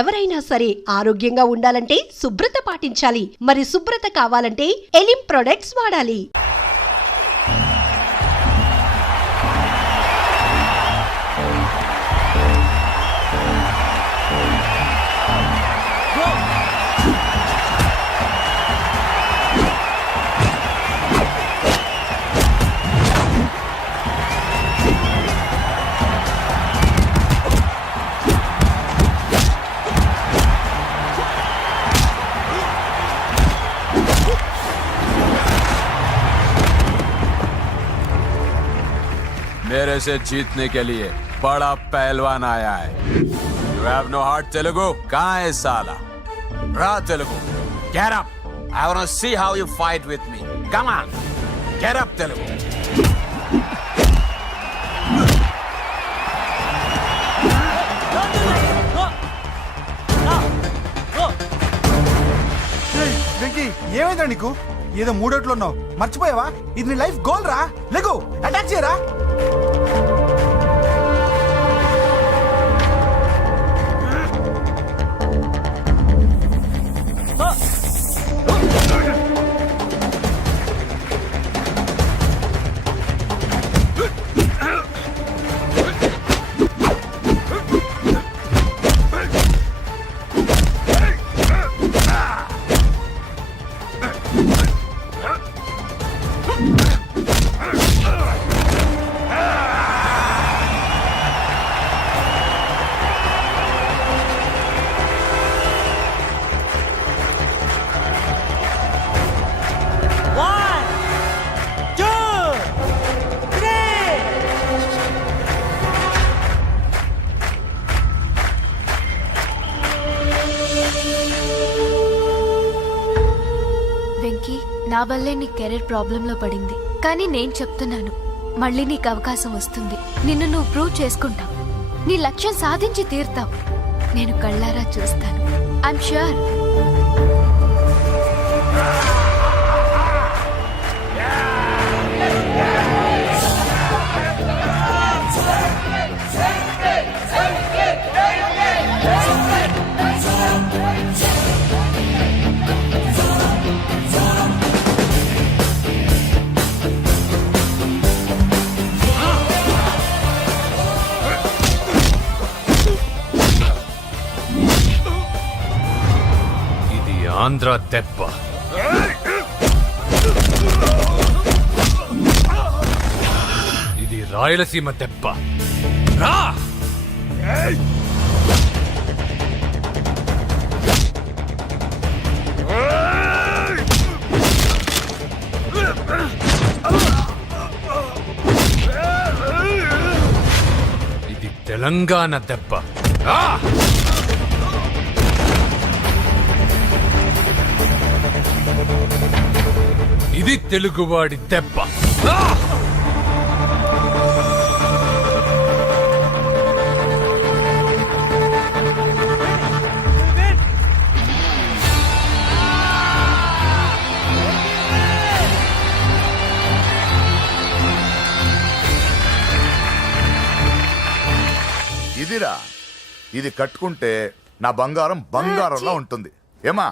ఎవరైనా సరే ఆరోగ్యంగా ఉండాలంటే శుభ్రత పాటించాలి. మరి శుభ్రత కావాలంటే ఎలిం ప్రొడక్ట్స్ వాడాలి. मेरे से जीतने के लिए बड़ा पहलवान आया है. You have no heart, Telugu? कहाँ है साला? Ra Telugu. Get up. I want to see how you fight with me. Come on. Get up, Telugu. Venky ఏమైందా నీకు? ఏదో మూడోట్లో ఉన్నావు, మర్చిపోయావా? ఇది నీ లైఫ్ గోల్ రా. లెగో అటాక్ చేయరా. వెంకీ, నా వల్లే నీ కెరీర్ ప్రాబ్లంలో పడింది. కానీ నేను చెప్తున్నాను, మళ్ళీ నీకు అవకాశం వస్తుంది. నిన్ను నువ్వు ప్రూవ్ చేసుకుంటావు. నీ లక్ష్యం సాధించి తీరుతావు. నేను కళ్ళారా చూస్తాను. I'm sure. ఆంధ్ర దెబ్బ. ఇది రాయలసీమ దెబ్బ. రా! ఇది తెలంగాణ దెబ్బ. రా! ఇది తెలుగువాడి దెబ్బ. ఇదిరా, ఇది కట్టుకుంటే నా బంగారం బంగారంలో ఉంటుంది. ఏమా?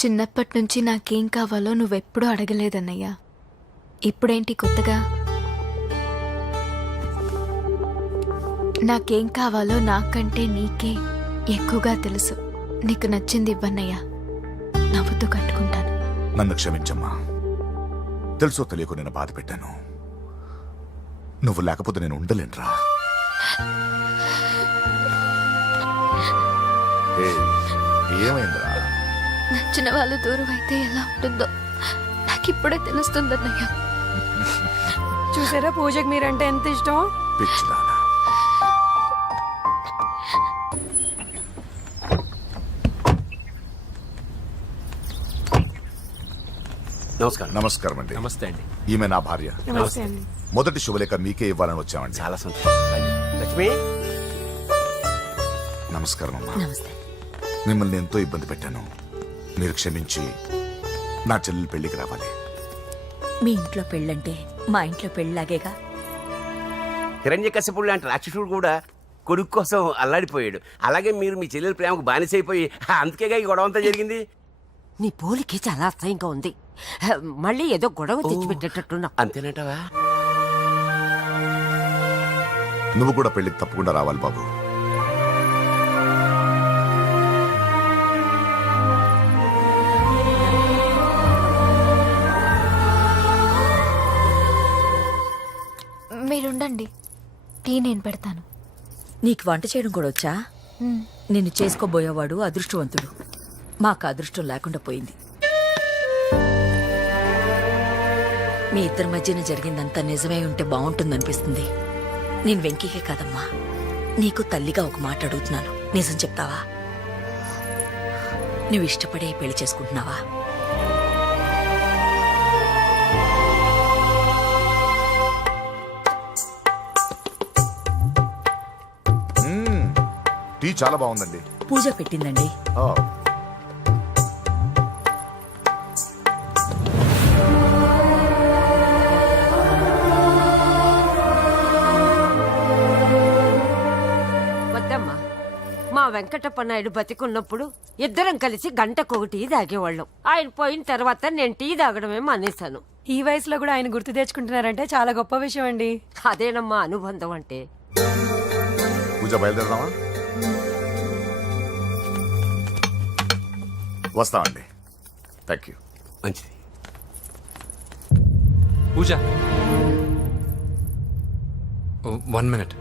చిన్నప్పటి నుంచి నాకేం కావాలో నువ్వెప్పుడూ అడగలేదన్నయ్యా. ఇప్పుడేంటి కొత్తగా? నాకేం కావాలో నాకంటే నీకే ఎక్కువగా తెలుసు. నీకు నచ్చింది ఇవ్వన్నయ్యా, నవ్వుతూ కట్టుకుంటాను. నన్ను క్షమించమ్మా. తెలుసో తెలియకు నేను బాధ పెట్టాను. నువ్వు లేకపోతే నేను ఉండలేనురా. ఏమైందిరా? నచ్చిన వాళ్ళు దూరం అయితే ఎలా ఉంటుందో నాకిప్పుడే తెలుస్తుందన్నయ్యా. చూసారా పూజకి మీరంటే ఎంత ఇష్టం? పిచ్చిదానా. నమస్కారం. నమస్కారం అండి. నమస్తే అండి. ఈమె నా భార్య. నమస్తే అండి. మొదటి శుభలేఖ మీకే ఇవ్వాలని వచ్చామండి. చాలా సంతోషం. లక్ష్మి, నమస్కారం అమ్మా. నమస్తే. మిమ్మల్ని ఎంతో ఇబ్బంది పెట్టాను. మీరు క్షమించి నా చెల్లెలు పెళ్లికి రావాలి. మీ ఇంట్లో పెళ్ళంటే మా ఇంట్లో పెళ్ళలాగేగా. హిరణ్యకశిపుడు లాంటి రాక్షసుడు కూడా కొడుకు కోసం అల్లాడిపోయాడు. అలాగే మీరు మీ చెల్లెల ప్రేమకు బానిసైపోయి అందుకేగా ఈ గొడవ అంతా జరిగింది. నీ పోలికి చాలా అసహ్యంగా ఉంది. మళ్ళీ ఏదో గొడవ తెచ్చిపెట్టేటట్టున్నా. అంతేనంటావా? నువ్వు కూడా పెళ్లికి తప్పకుండా రావాలి బాబు. మీరుండండి, టీ నేను పెడతాను. నీకు వంట చేయడం కూడా వచ్చా? నిన్ను చేసుకోబోయేవాడు అదృష్టవంతుడు. మాకు అదృష్టం లేకుండా పోయింది. మీ ఇద్దరి మధ్యన జరిగిందంతా నిజమే ఉంటే బాగుంటుందనిపిస్తుంది. నేను వెంకీకే కాదమ్మా, నీకు తల్లిగా ఒక మాట అడుగుతున్నాను. నిజం చెప్తావా? నువ్వు ఇష్టపడే పెళ్లి చేసుకుంటున్నావా? టీ చాలా బాగుందండి. పూజ పెట్టిందండి. ఆ, వద్దమ్మా, మా వెంకటప్ప నాయుడు బతికున్నప్పుడు ఇద్దరం కలిసి గంటకొక టీ తాగేవాళ్ళం. ఆయన పోయిన తర్వాత నేను టీ తాగడమే మానేశాను. ఈ వయసులో కూడా ఆయన గుర్తు తెచ్చుకుంటున్నారంటే చాలా గొప్ప విషయం అండి. అదేనమ్మా అనుబంధం అంటే. పూజ బయలుదేరదామా? వస్తామండి. Thank you. మంచిది. పూజ 1 minute.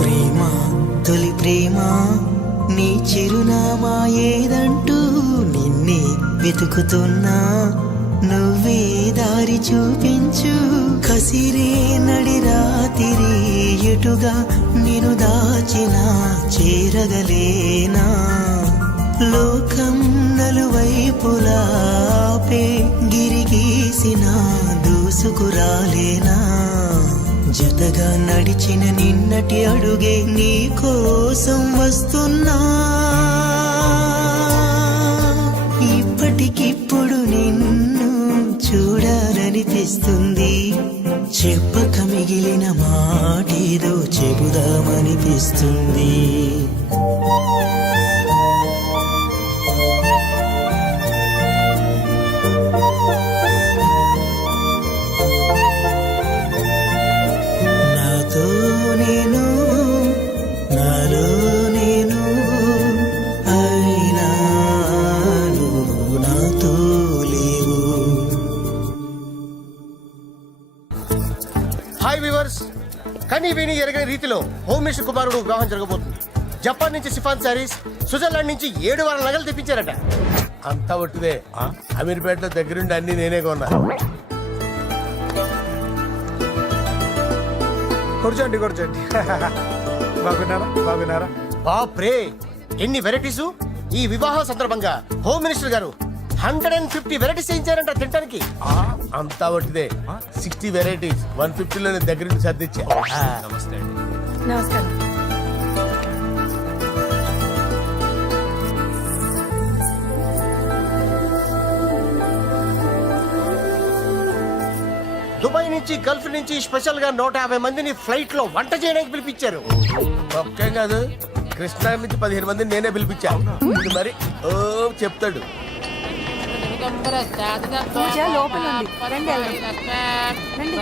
ప్రేమ తొలి ప్రేమ నీ చిరునామా ఏదంటూ నిన్నే వెతుకుతున్నా, నువ్వే దారి చూపించు. కసిరే నడి రాతిరి ఎటుగా నిన్ను దాచినా చేరగలేనా? లోకం నలువైపులా పే గిరిగీసిన దూసుకురాలేనా? జతగా నడిచిన నిన్నటి అడుగే నీ కోసం వస్తున్నా. ఇప్పటికిప్పుడు నిన్ను చూడాలనిపిస్తుంది. చెప్పక మిగిలిన మాటేదో చెబుదామనిపిస్తుంది. నాతో నేను, నాలో నేను, అయినా నువ్వు నాతో లేవు. హాయ్ వ్యూవర్స్, కనీ విని ఎరగని రీతిలో హోమ్ మినిస్టర్ కుమారుడు వివాహం జరగబోతుంది. జపాన్ నుంచి సిఫాన్ శారీస్, స్విట్జర్లాండ్ నుంచి 7 వారాల నగలు తెప్పించారట. అంతా ఒట్టిదే. అమీర్పేటలో దగ్గరుండి అన్ని నేనే కొన్నా. కూర్చోండి కూర్చోండి. బాగున్నారా? బాగున్నారా? బాప్రే, ఎన్ని వెరైటీసు! ఈ వివాహం సందర్భంగా హోమ్ మినిస్టర్ గారు 150 వెరైటీస్ చేయించారంట తినడానికి. అంతా ఒట్టిదే. 60 వెరైటీస్ 150లో దగ్గరుండి సర్దిచ్చా. నమస్తే అండి. నమస్కారం. దుబాయ్ నుంచి గల్ఫ్ నుంచి స్పెషల్ గా 150 మందిని ఫ్లైట్ లో వంట చేయడానికి పిలిపించారు. ఒక్కేం కాదు, కృష్ణా నుంచి 15 మందిని నేనే పిలిపించాను. ఇది మరి ఓ చెప్తాడు. పూజ లోపల ఉంది. రండి వెళ్దాం. రండి.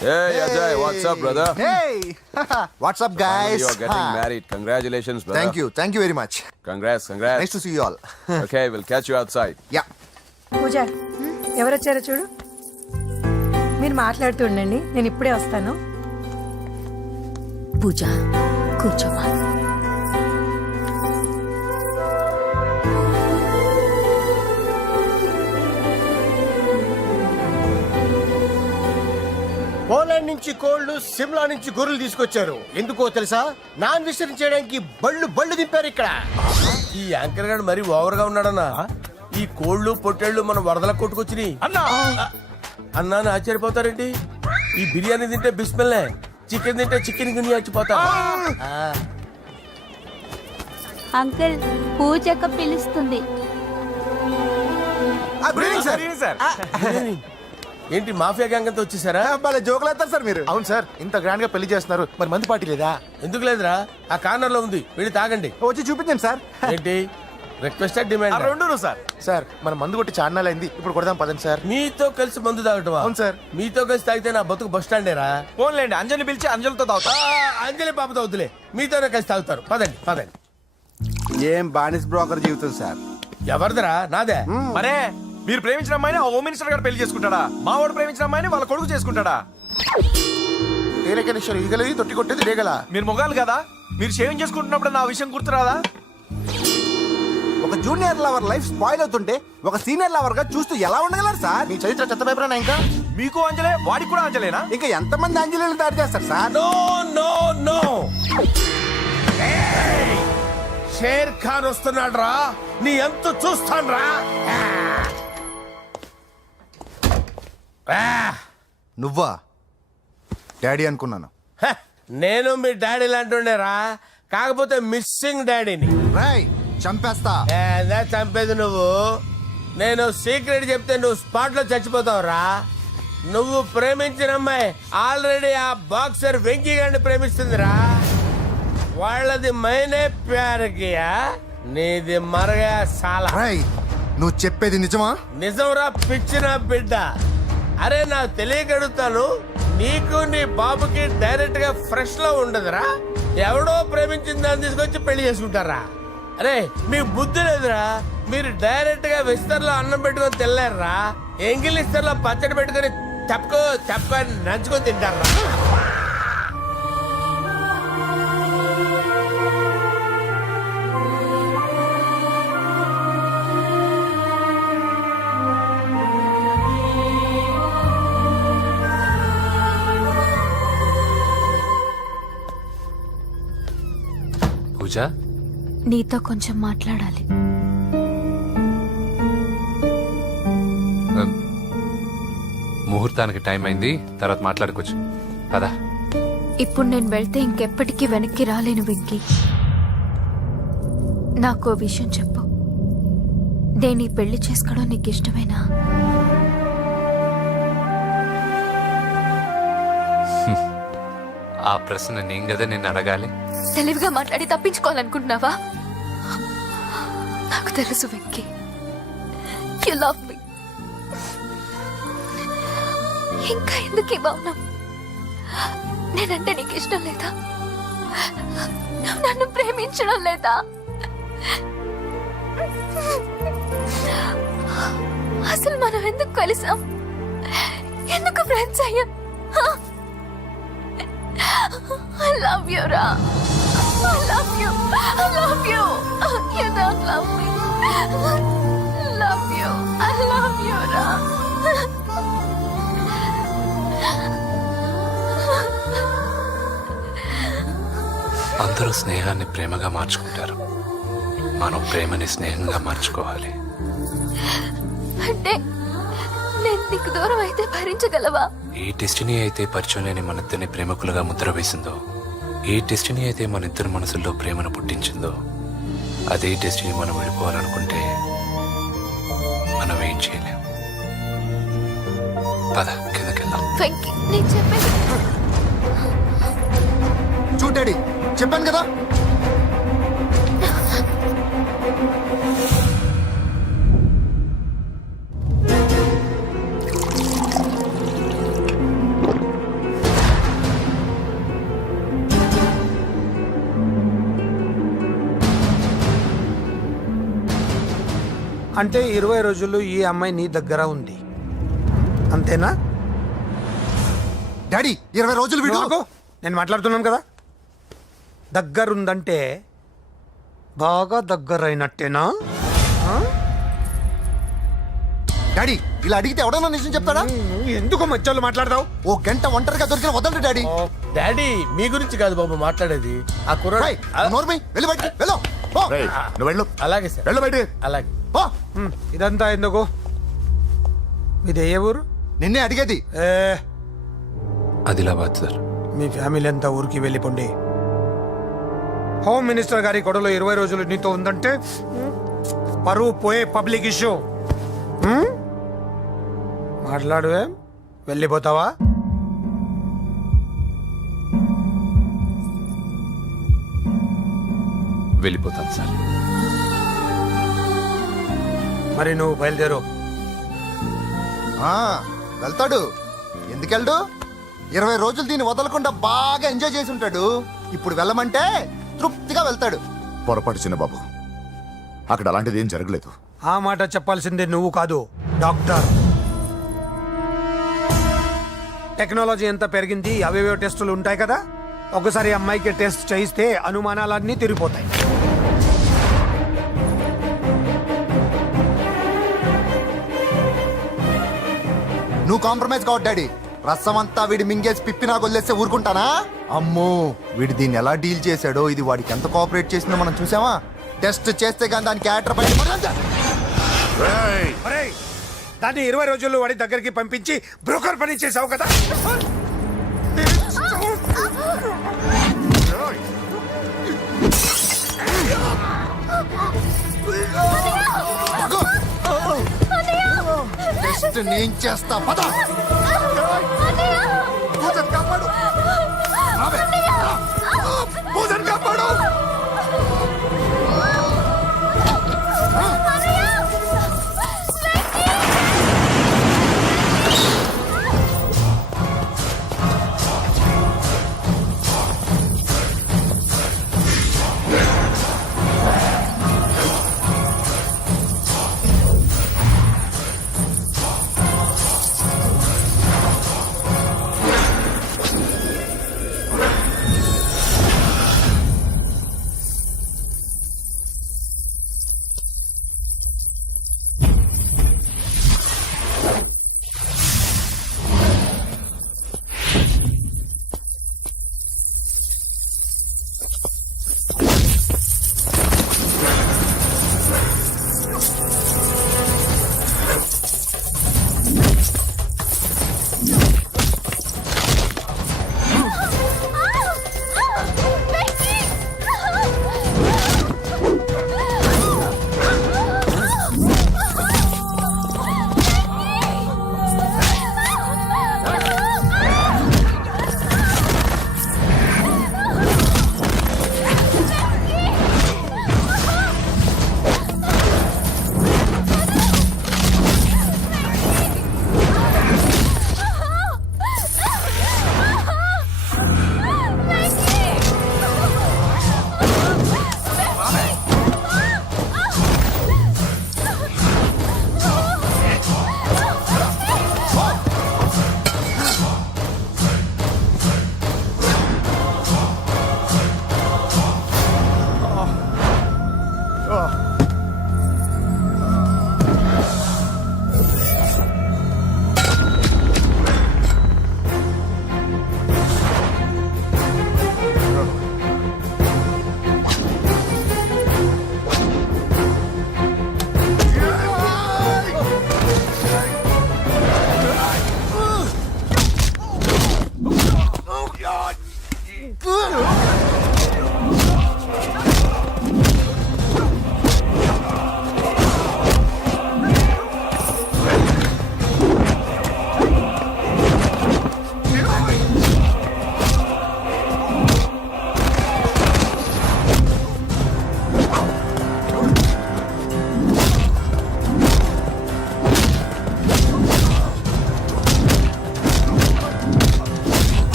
Hey Ajay, what's up, brother? Hey, what's up, guys? You're getting married. Congratulations, brother. Thank you very much. Congrats. Nice to see you all. Okay, we'll catch you outside. Yeah. పూజ, ఎవరొచ్చారో చూడు. మీరు మాట్లాడుతూ ఉండండి, నేను ఇప్పుడే వస్తాను. పూజ కూర్చోమా. పోలాండ్ నుంచి కోళ్లు, సిమ్లా నుంచి గొర్రెలు తీసుకొచ్చారు. ఎందుకో తెలుసా? నాన్ వెజిటేరియన్ చేయడానికి బళ్ళు దింపారు ఇక్కడ. ఈ యాంకర్ గారు మరి ఓవర్ గా ఉన్నాడన్నా. ఈ కోళ్ళు పొట్టేళ్ళు మనం వరదల కొట్టుకొచ్చినాయి అన్నా అన్నాను ఆశ్చర్యపోతారేంటి? ఈ బిర్యానీ తింటే బిస్మిల్లే, చికెన్ తింటే చికెన్ గిని చచ్చిపోతా. అంకుల్ పూజక్క పిలుస్తుంది. ఏంటి మాఫియా గ్యాంగ్ అంతా వచ్చేసారా? జోకులు వేస్తారు సార్ మీరు. అవును సార్, ఇంత గ్రాండ్ గా పెళ్లి చేస్తున్నారు, మరి మంది పార్టీ లేదా? ఎందుకు లేదురా, ఆ కార్నర్ లో ఉంది, వెళ్ళి తాగండి. వచ్చి చూపించండి సార్. ఏంటి రిక్వెస్ట్ డిమాండ్? రెండు సార్. సార్ మన మందు కొట్టి చాన్నాలైంది, ఇప్పుడు కొడదాం పదండి సార్. మీతో కలిసి మందు తాగటమా? అవును సార్. మీతో కలిసి తాగితే నా బతుకు బస్ స్టాండేరా? ఫోన్లేండి, అంజలి పిలిచి అంజలితో తాగుతా. అంజలి పాపతో వద్దులే, మీతోనే కలిసి తాగుతారు. పదండి పదండి. ఏం బానిస్ బ్రోకర్ జీవితం సార్. ఎవరిదిరా? నాదే. మరే మీరు ప్రేమించిన అమ్మాయిని ఆ హోమ్ మినిస్టర్ గారు పెళ్లి చేసుకుంటాడా? మా వాడు ప్రేమించిన అమ్మాయిని వాళ్ళ కొడుకు చేసుకుంటాడా? ఈగలది తొట్టి కొట్టేది రేగల. మీరు మొగాలు కదా, మీరు షేవింగ్ చేసుకుంటున్నప్పుడు నా విషయం గుర్తురాదా? ఒక జూనియర్ లవర్ లైఫ్ స్పాయిల్ అవుతుంటే ఒక సీనియర్ లవర్ గా చూస్తూ ఎలా ఉండగలరు సార్? మీ చరిత్ర చెత్త పేపరేనా? ఇంకా మీకు అంజలే, వాడికి కూడా అంజలేనా? ఇంకా ఎంతమంది అంజలీలు దాడి చేస్తారు sir? No no no, Sher Khan వస్తున్నాడు రా, నీ ఎంత చూస్తాను రా. నువ్వా? డాడీ అనుకున్నాను. నేను మీ డాడీ లాంటి రా, కాకపోతే మిస్సింగ్ డాడీని. రాయ్ చంపేస్తా. ఏందా చంపేది నువ్వు? నేను సీక్రెట్ చెప్తే నువ్వు స్పాట్ లో చచ్చిపోతావు రా. నువ్వు ప్రేమించిన అమ్మాయి ఆల్రెడీ ఆ బాక్సర్ వెంకీ గారిని ప్రేమిస్తుందిరా. వాళ్ళది మైనే ప్యార్ కియా, నీది మరగా సాలా. రాయ్ నువ్వు చెప్పేది నిజమా? నిజంరా పిచ్చిన బిడ్డ. అరే నాకు తెలియగడుగుతాను, నీకు నీ బాబుకి డైరెక్ట్ గా ఫ్రెష్ లో ఉండదురా. ఎవడో ప్రేమించిన దాన్ని తీసుకొచ్చి పెళ్లి చేసుకుంటారా? అరే మీకు బుద్ధి లేదురా, మీరు డైరెక్ట్ గా విస్తర్లో అన్నం పెట్టుకొని తెల్లారా, ఎంగిల్ ఇస్తర్లో పచ్చడి పెట్టుకొని తప్పని నంచుకొని తింటారా. పూజ, నీతో కొంచెం మాట్లాడాలి. ముహూర్తానికి టైం అయింది, తర్వాత మాట్లాడుకోవచ్చు కదా. ఇప్పుడు నేను వెళ్తే ఇంకెప్పటికీ వెనక్కి రాలేను వెంకీ. నాకు ఓ విషయం చెప్పు, నేను ఈ పెళ్లి చేసుకోవడం నీకు ఇష్టమేనా? ఆ ప్రశ్న నేను కదా నిన్ను అడగాలి. తెలివిగా మాట్లాడి తప్పించుకోవాలనుకుంటున్నావా? నాకు తెలుసు వెంకీ, యు లవ్ మీ. ఇంకా ఎందుకు ఈ మౌనం? నేనంటే నీకు ఇష్టం లేదా? నువ్వు నన్ను ప్రేమించడం లేదా? అసలు మనం ఎందుకు కలిసాం? ఎందుకు ఫ్రెండ్స్ అయ్యాం? I love you, Ra. I love you. I love you. You don't love me. Love you. I love you, Ra. అందరూ స్నేహాన్ని ప్రేమగా మార్చుకుంటారు, మనం ప్రేమని స్నేహంగా మార్చుకోవాలి. అంటే నేను నీకు దూరం అయితే భరించగలవా? ఏ డెస్టినీ అయితే పరిచయం లేని మన ఇద్దరిని ప్రేమకులుగా ముద్ర వేసిందో, ఏ డెస్టినీ అయితే మన ఇద్దరి మనసుల్లో ప్రేమను పుట్టించిందో, అదే డెస్టినీ మనం విడిపోవాలనుకుంటే మనం ఏం చేయలేం. పద కిందకెళ్దాం. వెంకీ, నేను చెప్పేది చూడాడి, చెప్పాను కదా. అంటే 20 రోజులు ఈ అమ్మాయి నీ దగ్గర ఉంది, అంతేనా? డాడీ 20 రోజులు వీడు. నేను మాట్లాడుతున్నాను కదా. దగ్గరుందంటే బాగా దగ్గరైనట్టేనా? డాడీ ఇలా అడిగితే ఎవడన్నా నిజం చెప్తాడా? ఎందుకు మధ్యలో మాట్లాడతావు? ఓ గంట ఒంటరిగా దొరికిన వదలరు డాడీ. డాడీ మీ గురించి కాదు బాబు మాట్లాడేది, ఆ కుర్రాడు. నోర్మై వెళ్ళి బయటికి వెళ్ళు. నువ్వు వెళ్ళు, అలాగే సార్, వెళ్ళు బయటికి. అలాగే. పో. ఇదంతా ఎందుకు మీది ఏ ఊరు? నిన్నే అడిగేది. ఏ ఆదిలాబాద్ సార్. మీ ఫ్యామిలీ అంతా ఊరికి వెళ్ళిపోండి. హోమ్ మినిస్టర్ గారి గొడవలో 20 రోజులు నీతో ఉందంటే పరువు పోయే పబ్లిక్ ఇష్యూ. మాట్లాడువే, వెళ్ళిపోతావా? వెళ్ళిపోతాను సార్. మరి నువ్వు బయలుదేరు. వెళ్తాడు. ఎందుకెళ్ళడు? 20 రోజులు దీన్ని వదలకుండా బాగా ఎంజాయ్ చేసి ఉంటాడు. ఇప్పుడు వెళ్ళమంటే తృప్తిగా వెళ్తాడు. పొరపాటు చిన్న బాబు, అక్కడ అలాంటిది ఏం జరగలేదు. ఆ మాట చెప్పాల్సిందే నువ్వు కాదు, డాక్టర్. టెక్నాలజీ ఎంత పెరిగింది, అవేవో టెస్టులు ఉంటాయి కదా. ఒకసారి అమ్మాయికి టెస్ట్ చేయిస్తే అనుమానాలన్నీ తిరిగిపోతాయి. నువ్వు కాంప్రమైజ్ కావద్దు డాడీ. రసం అంతా వీడి మింగేసి పిప్పి నాకు వదిలేస్తే ఊరుకుంటానా? అమ్మో, వీడు దీన్ని ఎలా డీల్ చేశాడో, ఇది వాడికి ఎంత కోఆపరేట్ చేసిందో మనం చూసావా? టెస్ట్ చేస్తే కానీ దానికి యాటర్ బయట ఒరేయ్, దాన్ని 20 రోజుల్లో వాడి దగ్గరికి పంపించి బ్రోకర్ పని చేసావు కదా. టెస్ట్ నేను చేస్తా పద.